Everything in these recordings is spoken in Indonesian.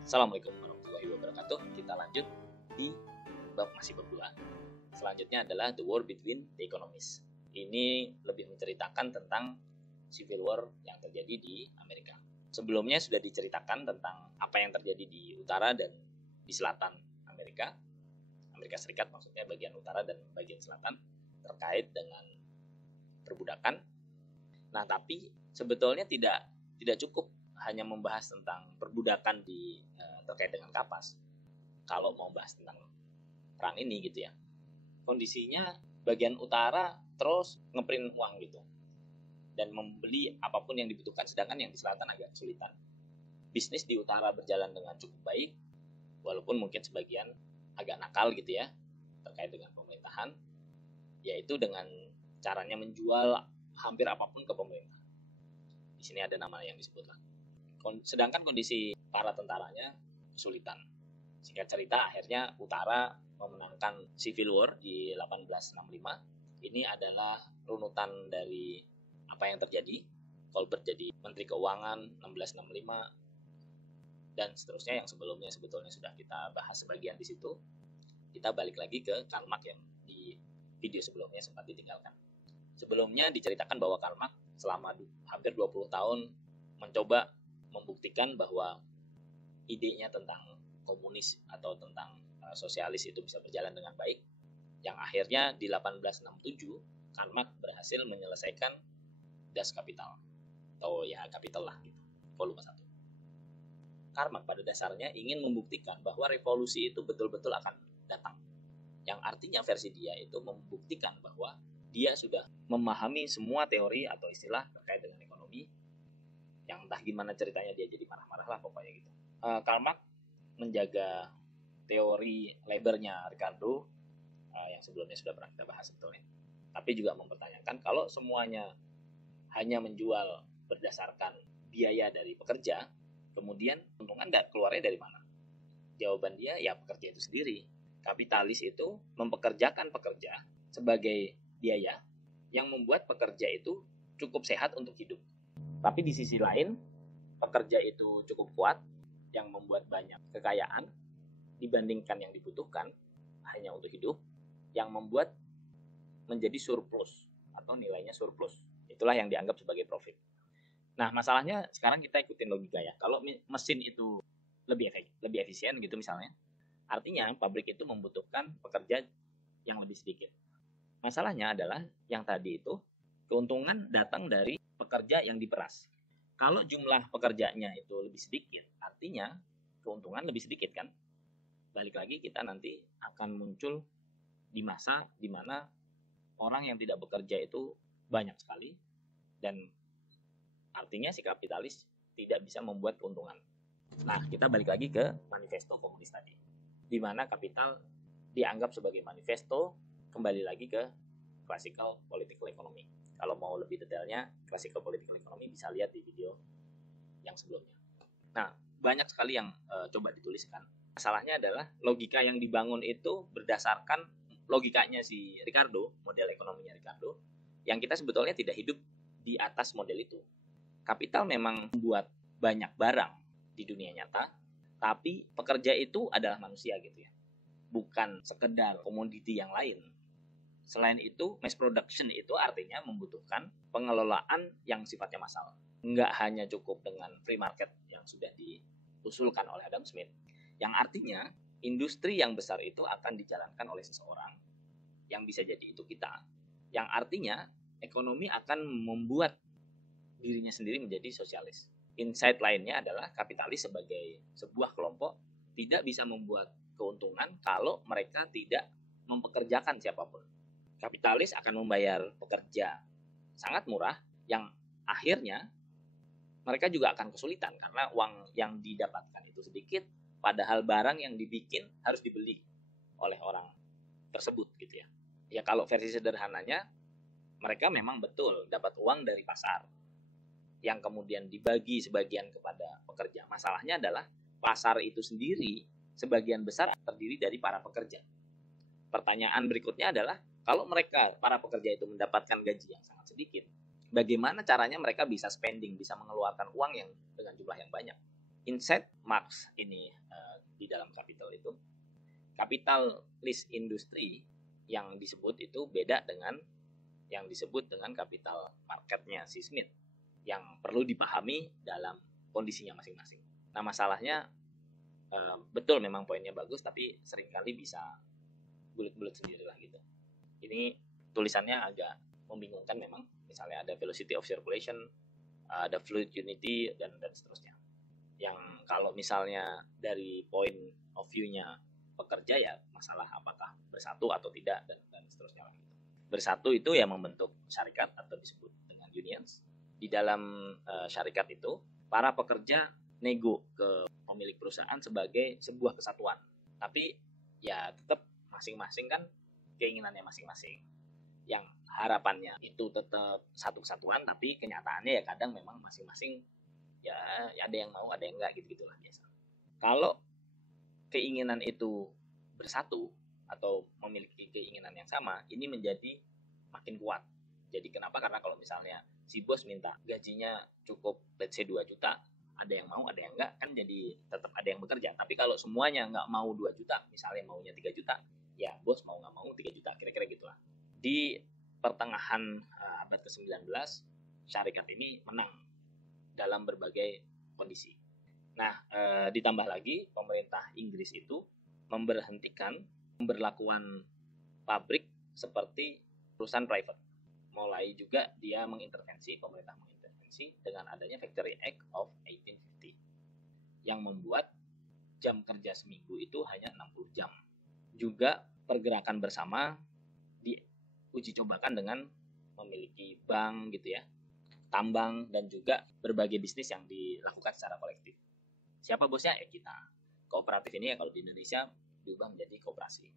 Assalamualaikum warahmatullahi wabarakatuh. Kita lanjut di masih bab 2. Selanjutnya adalah The War Between the Economies. Ini lebih menceritakan tentang Civil War yang terjadi di Amerika. Sebelumnya sudah diceritakan tentang apa yang terjadi di utara dan di selatan Amerika Serikat, maksudnya bagian utara dan bagian selatan, terkait dengan perbudakan. Nah, tapi sebetulnya tidak cukup hanya membahas tentang perbudakan terkait dengan kapas. Kalau mau bahas tentang perang ini gitu ya, kondisinya bagian utara terus ngeprint uang gitu dan membeli apapun yang dibutuhkan, sedangkan yang di selatan agak kesulitan. Bisnis di utara berjalan dengan cukup baik, walaupun mungkin sebagian agak nakal gitu ya terkait dengan pemerintahan, yaitu dengan caranya menjual hampir apapun ke pemerintah. Di sini ada nama yang disebut lah. Sedangkan kondisi para tentaranya kesulitan. Singkat cerita, akhirnya utara memenangkan Civil War di 1865. Ini adalah runutan dari apa yang terjadi. Colbert jadi Menteri Keuangan 1665 dan seterusnya, yang sebelumnya sebetulnya sudah kita bahas sebagian di situ. Kita balik lagi ke Karl Marx yang di video sebelumnya sempat ditinggalkan. Sebelumnya diceritakan bahwa Karl Marx selama hampir 20 tahun mencoba membuktikan bahwa idenya tentang komunis atau tentang sosialis itu bisa berjalan dengan baik, yang akhirnya di 1867 Karl Marx berhasil menyelesaikan Das Kapital, atau ya Kapital lah gitu, volume 1. Karl Marx pada dasarnya ingin membuktikan bahwa revolusi itu betul-betul akan datang, yang artinya versi dia itu membuktikan bahwa dia sudah memahami semua teori atau istilah terkait dengan ekonomi, yang entah gimana ceritanya dia jadi marah-marah lah pokoknya gitu. Karl Marx menjaga teori Lebernya Ricardo yang sebelumnya sudah pernah kita bahas sebetulnya, tapi juga mempertanyakan kalau semuanya hanya menjual berdasarkan biaya dari pekerja, kemudian keuntungan keluarnya dari mana? Jawaban dia ya pekerja itu sendiri. Kapitalis itu mempekerjakan pekerja sebagai biaya yang membuat pekerja itu cukup sehat untuk hidup. Tapi di sisi lain, pekerja itu cukup kuat yang membuat banyak kekayaan dibandingkan yang dibutuhkan hanya untuk hidup, yang membuat menjadi surplus atau nilainya surplus. Itulah yang dianggap sebagai profit. Nah, masalahnya sekarang kita ikutin logika ya. Kalau mesin itu lebih efisien gitu misalnya, artinya pabrik itu membutuhkan pekerja yang lebih sedikit. Masalahnya adalah yang tadi itu keuntungan datang dari pekerja yang diperas. Kalau jumlah pekerjanya itu lebih sedikit, artinya keuntungan lebih sedikit kan? Balik lagi, kita nanti akan muncul di masa di mana orang yang tidak bekerja itu banyak sekali, dan artinya si kapitalis tidak bisa membuat keuntungan. Nah, kita balik lagi ke manifesto komunis tadi, di mana kapital dianggap sebagai manifesto. Kembali lagi ke classical political economy. Kalau mau lebih detailnya, classical political economy bisa lihat di video yang sebelumnya. Nah, banyak sekali yang coba dituliskan. Masalahnya adalah logika yang dibangun itu berdasarkan logikanya si Ricardo, model ekonominya Ricardo, yang kita sebetulnya tidak hidup di atas model itu. Kapital memang membuat banyak barang di dunia nyata, tapi pekerja itu adalah manusia gitu ya, bukan sekedar komoditi yang lain. Selain itu, mass production itu artinya membutuhkan pengelolaan yang sifatnya massal. Nggak hanya cukup dengan free market yang sudah diusulkan oleh Adam Smith, yang artinya industri yang besar itu akan dijalankan oleh seseorang, yang bisa jadi itu kita, yang artinya ekonomi akan membuat dirinya sendiri menjadi sosialis. Insight lainnya adalah kapitalis sebagai sebuah kelompok tidak bisa membuat keuntungan kalau mereka tidak mempekerjakan siapapun. Kapitalis akan membayar pekerja sangat murah, yang akhirnya mereka juga akan kesulitan karena uang yang didapatkan itu sedikit, padahal barang yang dibikin harus dibeli oleh orang tersebut gitu ya. Ya kalau versi sederhananya, mereka memang betul dapat uang dari pasar yang kemudian dibagi sebagian kepada pekerja. Masalahnya adalah pasar itu sendiri sebagian besar terdiri dari para pekerja. Pertanyaan berikutnya adalah, kalau mereka, para pekerja itu mendapatkan gaji yang sangat sedikit, bagaimana caranya mereka bisa spending, bisa mengeluarkan uang yang dengan jumlah yang banyak? Inside Marx ini di dalam Capital itu, kapitalis industri yang disebut itu beda dengan yang disebut dengan kapital marketnya si Smith, yang perlu dipahami dalam kondisinya masing-masing. Nah masalahnya betul memang poinnya bagus, tapi seringkali bisa bulat-bulat sendiri lah gitu. Ini tulisannya agak membingungkan memang. Misalnya ada velocity of circulation, ada fluid unity, dan seterusnya. Yang kalau misalnya dari point of view-nya pekerja ya masalah apakah bersatu atau tidak, dan seterusnya lah gitu. Bersatu itu ya membentuk syarikat atau disebut dengan unions. Di dalam syarikat itu para pekerja nego ke pemilik perusahaan sebagai sebuah kesatuan. Tapi ya tetap masing-masing kan keinginannya masing-masing. Yang harapannya itu tetap satu kesatuan, tapi kenyataannya ya kadang memang masing-masing ya ada yang mau, ada yang enggak, gitu-gitulah biasa. Kalau keinginan itu bersatu atau memiliki keinginan yang sama, ini menjadi makin kuat. Jadi kenapa? Karena kalau misalnya si bos minta gajinya cukup let's say 2 juta, ada yang mau, ada yang enggak, kan jadi tetap ada yang bekerja. Tapi kalau semuanya enggak mau 2 juta, misalnya maunya 3 juta, ya bos mau enggak mau 3 juta, kira-kira gitulah. Di pertengahan abad ke-19, syarikat ini menang dalam berbagai kondisi. Nah, ditambah lagi pemerintah Inggris itu memberhentikan pemberlakuan pabrik seperti perusahaan private. Mulai juga dia pemerintah mengintervensi dengan adanya Factory Act of 1850 yang membuat jam kerja seminggu itu hanya 60 jam. Juga pergerakan bersama diuji cobakan dengan memiliki bank gitu ya, tambang, dan juga berbagai bisnis yang dilakukan secara kolektif. Siapa bosnya? Ya kita. Kooperatif ini ya kalau di Indonesia diubah menjadi koperasi.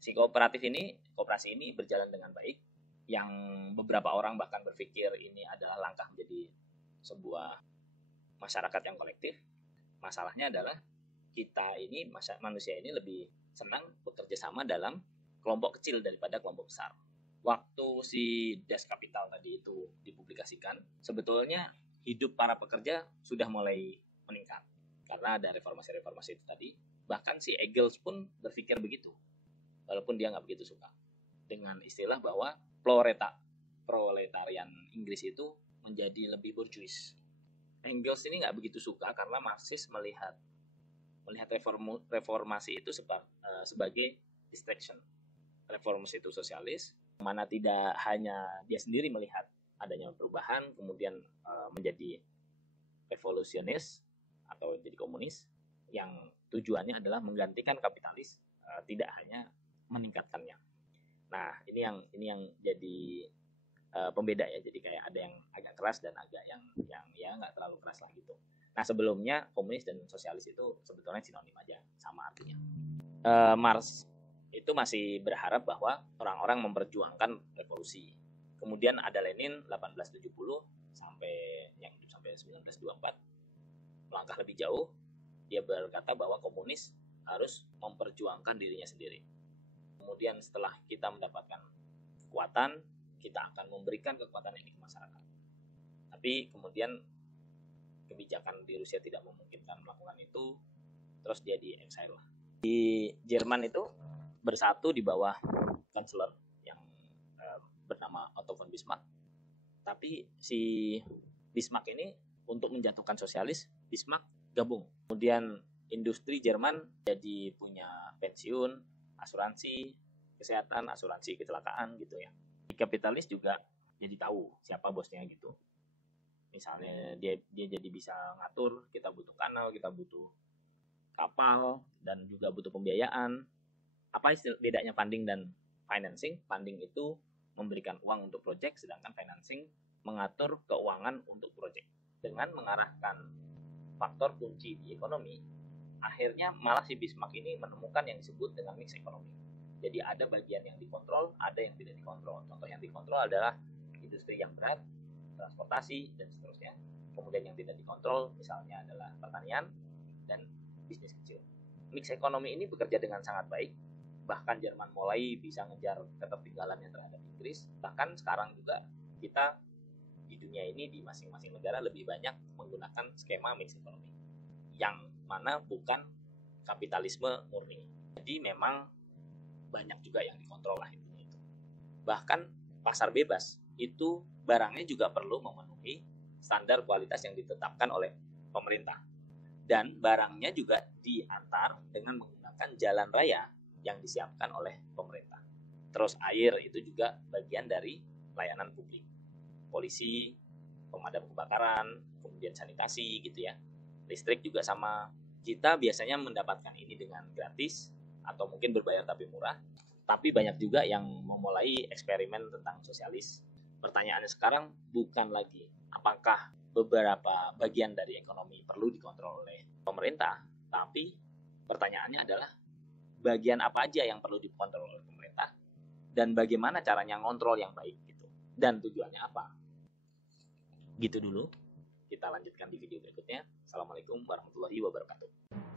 Si koperasi ini berjalan dengan baik, yang beberapa orang bahkan berpikir ini adalah langkah menjadi sebuah masyarakat yang kolektif. Masalahnya adalah kita ini, manusia ini lebih senang bekerja sama dalam kelompok kecil daripada kelompok besar. Waktu si Das Kapital tadi itu dipublikasikan, sebetulnya hidup para pekerja sudah mulai meningkat karena ada reformasi-reformasi itu tadi. Bahkan si Engels pun berpikir begitu, walaupun dia nggak begitu suka dengan istilah bahwa proletarian Inggris itu menjadi lebih bourgeois. Engels ini nggak begitu suka karena Marxis melihat reformasi itu sebagai distraction. Reformasi itu sosialis, mana tidak hanya dia sendiri melihat adanya perubahan, kemudian menjadi revolusionis atau jadi komunis, yang tujuannya adalah menggantikan kapitalis, tidak hanya meningkatkannya. Nah, ini yang jadi pembeda ya. Jadi kayak ada yang agak keras dan agak yang ya nggak terlalu keras lah gitu. Nah, sebelumnya komunis dan sosialis itu sebetulnya sinonim aja, sama artinya. Marx itu masih berharap bahwa orang-orang memperjuangkan revolusi. Kemudian ada Lenin 1870 sampai 1924, melangkah lebih jauh. Dia berkata bahwa komunis harus memperjuangkan dirinya sendiri. Kemudian setelah kita mendapatkan kekuatan, kita akan memberikan kekuatan ini ke masyarakat. Tapi kemudian kebijakan di Rusia tidak memungkinkan melakukan itu, terus dia di exile lah. Di Jerman itu bersatu di bawah kansler yang bernama Otto von Bismarck. Tapi si Bismarck ini untuk menjatuhkan sosialis, Bismarck gabung. Kemudian industri Jerman jadi punya pensiun, asuransi kesehatan, asuransi kecelakaan gitu ya. Di kapitalis juga jadi tahu siapa bosnya gitu. Misalnya dia jadi bisa ngatur, kita butuh kanal, kita butuh kapal, dan juga butuh pembiayaan. Apa bedanya funding dan financing? Funding itu memberikan uang untuk proyek, sedangkan financing mengatur keuangan untuk proyek. Dengan mengarahkan faktor kunci di ekonomi, akhirnya malah si Bismarck ini menemukan yang disebut dengan mix ekonomi. Jadi ada bagian yang dikontrol, ada yang tidak dikontrol. Contoh yang dikontrol adalah industri yang berat, transportasi, dan seterusnya. Kemudian yang tidak dikontrol misalnya adalah pertanian dan bisnis kecil. Mix ekonomi ini bekerja dengan sangat baik. Bahkan Jerman mulai bisa ngejar ketertinggalannya terhadap Inggris. Bahkan sekarang juga kita di dunia ini di masing-masing negara lebih banyak menggunakan skema mix ekonomi. yang mana bukan kapitalisme murni. Jadi memang banyak juga yang dikontrol lah intinya itu. Bahkan pasar bebas itu barangnya juga perlu memenuhi standar kualitas yang ditetapkan oleh pemerintah. Dan barangnya juga diantar dengan menggunakan jalan raya yang disiapkan oleh pemerintah. Terus air itu juga bagian dari layanan publik. Polisi, pemadam kebakaran, kemudian sanitasi gitu ya. Listrik juga sama. Kita biasanya mendapatkan ini dengan gratis atau mungkin berbayar tapi murah. Tapi banyak juga yang memulai eksperimen tentang sosialis. Pertanyaannya sekarang bukan lagi apakah beberapa bagian dari ekonomi perlu dikontrol oleh pemerintah, tapi pertanyaannya adalah bagian apa aja yang perlu dikontrol oleh pemerintah dan bagaimana caranya ngontrol yang baik gitu. Dan tujuannya apa? Gitu dulu. Kita lanjutkan di video berikutnya. Assalamualaikum warahmatullahi wabarakatuh.